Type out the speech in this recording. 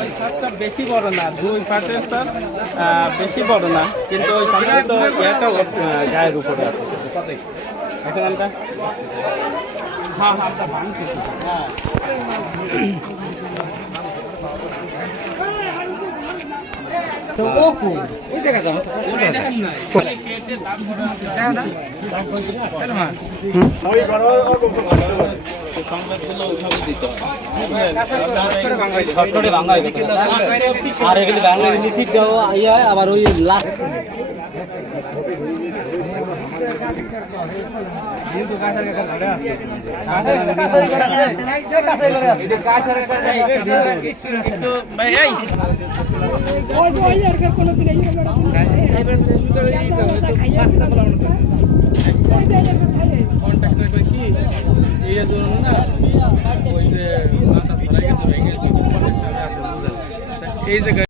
ওই সারটা বেশি বড় না, 2 ফাটের সার বেশি বড় না, কিন্তু ওই সম্ভবত এটা গায়ের উপরে আছে। এখানটা হ্যাঁ হ্যাঁ ভাঙতেছে। হ্যাঁ তো ওই জায়গা যাও আর এগুলি বাংলা নিশ্চিত আবার ওই লাখ এই জায়গায়